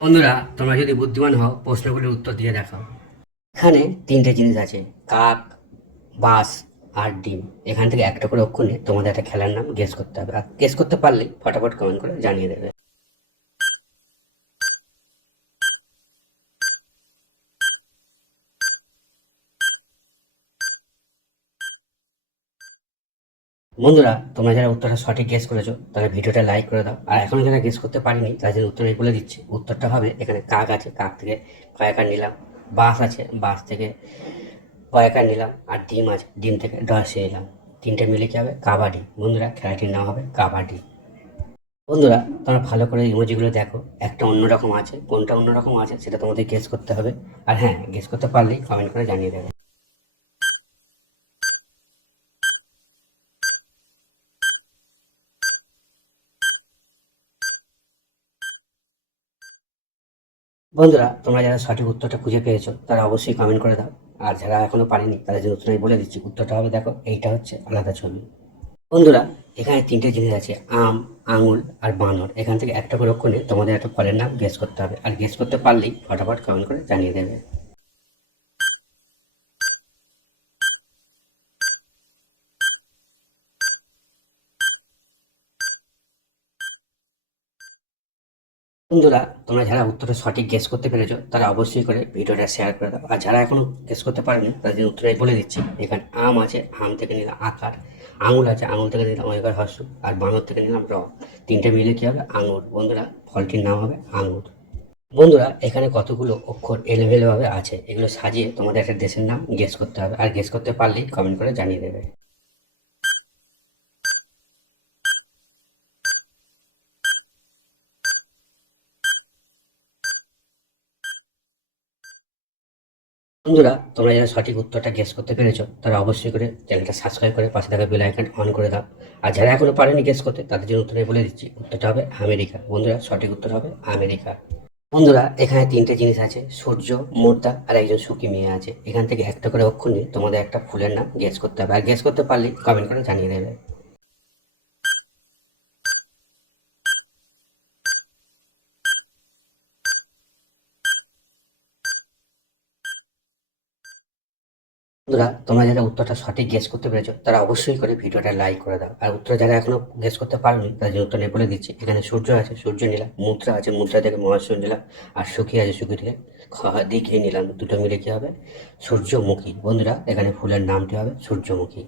বন্ধুরা, তোমরা যদি বুদ্ধিমান হও প্রশ্নগুলির উত্তর দিয়ে দেখাও। এখানে তিনটে জিনিস আছে: কাক, বাস আর ডিম। এখান থেকে একটা করে অক্ষর নিয়ে তোমাদের একটা খেলার নাম গেস করতে হবে, আর গেস করতে পারলেই ফটাফট কমেন্ট করে জানিয়ে দেবে। বন্ধুরা, তোমরা যারা উত্তরটা সঠিক গেস করেছো তারা ভিডিওটা লাইক করে দাও, আর এখনো যারা গেস করতে পারিনি তাদের উত্তর আমি বলে দিচ্ছি। উত্তরটা হবে, এখানে কাক আছে, কাক থেকে কয়েকার নিলাম। বাস আছে, বাস থেকে কয়েকার নিলাম। আর ডিম আছে, ডিম থেকে ডসে নিলাম। তিনটে মিলে কি হবে? কাবাডি। বন্ধুরা, খেলাটির নাম হবে কাবাডি। বন্ধুরা, তোমরা ভালো করে ইমোজিগুলো দেখো, একটা অন্যরকম আছে। কোনটা অন্যরকম আছে সেটা তোমাদের গেস করতে হবে। আর হ্যাঁ, গেস করতে পারলেই কমেন্ট করে জানিয়ে দেবে। বন্ধুরা, তোমরা যারা সঠিক উত্তরটা খুঁজে পেয়েছো তারা অবশ্যই কমেন্ট করে দাও। আর যারা এখনো পারেনি তাদের জন্য উত্তর আমি বলে দিচ্ছি। উত্তরটা হবে, দেখো, এইটা হচ্ছে আলাদা ছবি। বন্ধুরা, এখানে তিনটে জিনিস আছে: আম, আঙুল আর বানর। এখান থেকে একটা করে অক্ষর নিয়ে তোমাদের একটা ফলের নাম গেস করতে হবে, আর গেস করতে পারলেই ফটাফট কমেন্ট করে জানিয়ে দেবে। বন্ধুরা, তোমরা যারা উত্তরটা সঠিক গেস করতে পেরেছো তারা অবশ্যই করে ভিডিওটা শেয়ার করে দাও। আর যারা এখনো গেস করতে পারেনি তাদের উত্তরটাই বলে দিচ্ছি। এখানে আম আছে, আম থেকে নিলাম আকার। আঙুল আছে, আঙুল থেকে নিলাম অয়কার হস্য। আর বানর থেকে নিলাম র। তিনটে মিলে কি হবে? আঙুর। বন্ধুরা, ফলটির নাম হবে আঙুর। বন্ধুরা, এখানে কতগুলো অক্ষর এলোমেলো ভাবে আছে, এগুলো সাজিয়ে তোমাদের একটা দেশের নাম গেস করতে হবে, আর গেস করতে পারলেই কমেন্ট করে জানিয়ে দেবে। বন্ধুরা, তোমরা যারা সঠিক উত্তরটা গেস করতে পেরেছো তারা অবশ্যই করে চ্যানেলটা সাবস্ক্রাইব করে পাশে থাকা বেল আইকন অন করে দাও। আর যারা এখনো পারেনি গেস করতে তাদের জন্য উত্তর আমি বলে দিচ্ছি। উত্তরটা হবে আমেরিকা। বন্ধুরা, সঠিক উত্তর হবে আমেরিকা। বন্ধুরা, এখানে তিনটে জিনিস আছে: সূর্য, মোর্দা আর একজন সুখী মেয়ে আছে। এখান থেকে একটা করে অক্ষর নিয়ে তোমাদের একটা ফুলের নাম গেস করতে হবে, আর গেস করতে পারলেই কমেন্ট করে জানিয়ে দেবে। বন্ধুরা, তোমরা যারা উত্তরটা সঠিক গেস করতে পেরেছো তারা অবশ্যই করে ভিডিওটা লাইক করে দাও। আর উত্তর যারা এখনো গেস করতে পারোনি তাদের জন্য উত্তর নিয়ে বলে দিচ্ছি। এখানে সূর্য আছে, সূর্য নিলাম। মুদ্রা আছে, মুদ্রা থেকে মহাশূন্য নিলাম। আর সুখী আছে, সুখী থেকে দিঘি নিলাম। দুটো মিলে কি হবে? সূর্যমুখী। বন্ধুরা, এখানে ফুলের নামটি হবে সূর্যমুখী।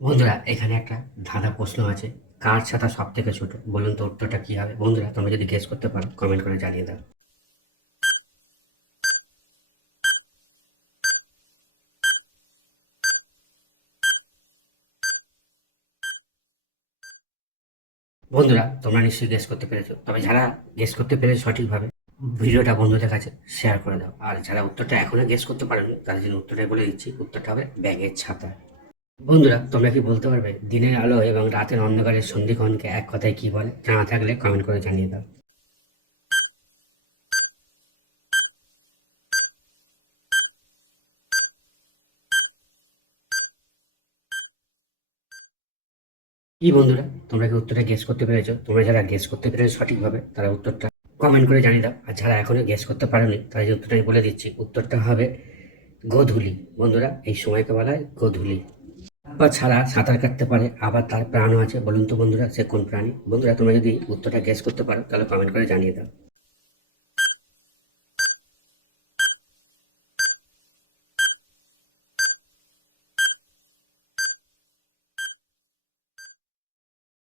বন্ধুরা, এখানে একটা ধাঁধা প্রশ্ন আছে: কার ছাতা সব থেকে ছোট? বলুন তো উত্তরটা কি হবে? বন্ধুরা, তোমরা যদি গেস করতে পারো কমেন্ট করে জানিয়ে দাও। বন্ধুরা, তোমরা নিশ্চয়ই গেস করতে পেরেছো। তবে যারা গেস করতে পেরেছো সঠিকভাবে, ভিডিওটা বন্ধুদের কাছে শেয়ার করে দাও। আর যারা উত্তরটা এখনো গেস করতে পারেনি তাদের জন্য উত্তরটাই বলে দিচ্ছি। উত্তরটা হবে ব্যাঙের ছাতা। বন্ধুরা, তোমরা কি বলতে পারবে দিনের আলো এবং রাতের অন্ধকারের সন্ধিক্ষণকে এক কথায় কি বলে? জানা থাকলে কমেন্ট করে জানিয়ে দাও। কি বন্ধুরা, তোমরা কি উত্তরটা গেস করতে পেরেছো? তোমরা যারা গেস করতে পেরেছো সঠিকভাবে তারা উত্তরটা কমেন্ট করে জানিয়ে দাও। আর যারা এখনো গেস করতে পারেনি তাদের উত্তরটা আমি বলে দিচ্ছি। উত্তরটা হবে গোধূলি। বন্ধুরা, এই সময়কে বলা হয় গোধূলি। বা ছাড়া সাঁতার কাটতে পারে, আবার তার প্রাণও আছে। বলুন তো বন্ধুরা, সে কোন প্রাণী? বন্ধুরা, তোমরা যদি উত্তরটা গেস করতে পারো তাহলে কমেন্ট করে জানিয়ে দাও।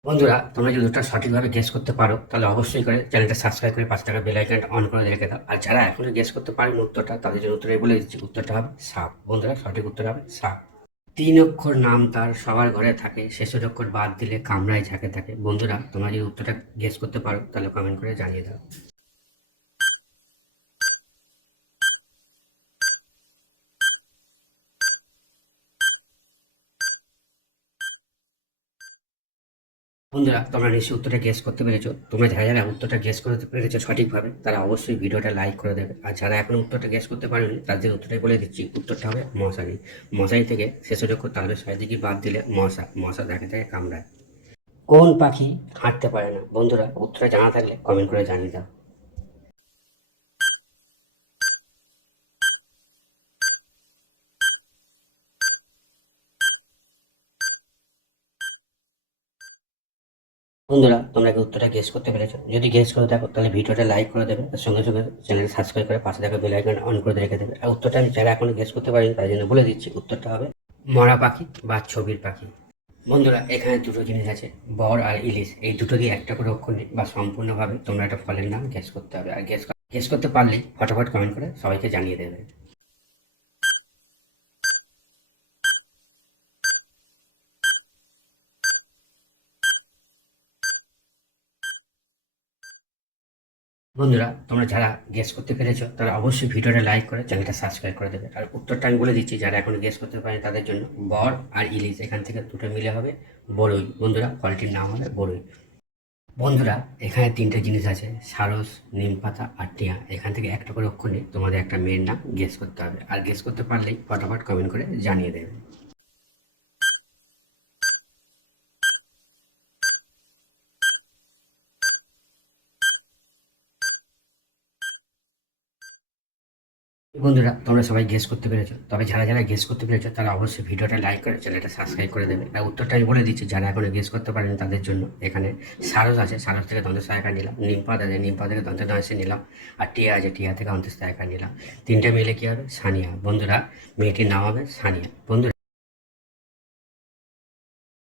বন্ধুরা, তোমরা যদি উত্তরটা সঠিকভাবে গেস করতে পারো তাহলে অবশ্যই করে চ্যানেলটা সাবস্ক্রাইব করে পাশে থাকা বেল আইকনটা অন করে রেখে দাও। আর যারা এখনো গেস করতে পারেনি উত্তরটা তাদের জন্য উত্তরে বলে দিচ্ছি। উত্তরটা হবে সাপ। বন্ধুরা, সঠিক উত্তর হবে সাপ। তিন অক্ষর নাম তার, সবার ঘরে থাকে, শেষের অক্ষর বাদ দিলে কামড়ায় ঝাঁকে থাকে। বন্ধুরা, তোমরা যদি উত্তরটা গেস করতে পারো তাহলে কমেন্ট করে জানিয়ে দাও। বন্ধুরা, তোমরা নিশ্চয়ই উত্তরটা গেস করতে পেরেছো। তোমরা যারা যারা উত্তরটা গেস করতে পেরেছো সঠিকভাবে তারা অবশ্যই ভিডিওটা লাইক করে দেবে। আর যারা এখনো উত্তরটা গেস করতে পারেনি তাদের উত্তরটাই বলে দিচ্ছি। উত্তরটা হবে মশারি। মশারি থেকে শেষের অক্ষর তালবের সাইদিকে বাদ দিলে মশা। মশা দেখা থেকে কামড়ায়। কোন পাখি হাঁটতে পারে না? বন্ধুরা, উত্তরটা জানা থাকলে কমেন্ট করে জানিয়ে দাও। বন্ধুরা তোমরা কি উত্তরটা গেস করতে পেরেছো? যদি গেস করে থাকো তাহলে ভিডিওটা লাইক করে দেবে, তার সঙ্গে সঙ্গে চ্যানেল সাবস্ক্রাইব করে পাশে থাকা বেল আইকন অন করে রেখে দেবে। আর উত্তরটা আমি যারা এখনো গেস করতে পারিনি তাই জন্য বলে দিচ্ছি, উত্তরটা হবে মরা পাখি বা ছবির পাখি। বন্ধুরা এখানে দুটো জিনিস আছে, বর আর ইলিশ, এই দুটো দিয়ে একটা করে অক্ষর নেই বা সম্পূর্ণভাবে তোমরা একটা ফলের নাম গেস করতে হবে। আর গেস করতে পারলেই ফটাফট কমেন্ট করে সবাইকে জানিয়ে দেবে। বন্ধুরা তোমরা যারা গেস করতে পেরেছো তারা অবশ্যই ভিডিওটা লাইক করে চ্যানেলটা সাবস্ক্রাইব করে দেবে। আর উত্তরটা আমি বলে দিচ্ছি যারা এখনো গেস করতে পারে তাদের জন্য, বর আর ইলিশ এখান থেকে দুটো মিলে হবে বড়ই। বন্ধুরা ফলটির নাম হবে বড়ই। বন্ধুরা এখানে তিনটে জিনিস আছে, সারস, নিম পাতা আর টিয়া। এখান থেকে একটা করে অক্ষর নিয়ে তোমাদের একটা মেয়ের নাম গেস করতে হবে। আর গেস করতে পারলেই ফটাফট কমেন্ট করে জানিয়ে দেবে। বন্ধুরা তোমরা সবাই গেস করতে পেরেছো, তবে যারা যারা গেস করতে পেরেছো তারা অবশ্যই ভিডিওটা লাইক করে চ্যানেলটা সাবস্ক্রাইব করে দেবে। আর উত্তরটা আমি বলে দিচ্ছি যারা এখনো গেস করতে পারেনি তাদের জন্য, এখানে সারস আছে, সারস থেকে দন্তের সহায়িকা নিলাম। নিম পাতা আছে, নিম পাতা থেকে দন্তের নয়সে নিলাম। আর টিয়া আছে, টিয়া থেকে অন্তের সহায়িকা নিলাম। তিনটে মিলে কি হবে? সানিয়া। বন্ধুরা মেয়েটির নাম হবে সানিয়া। বন্ধুরা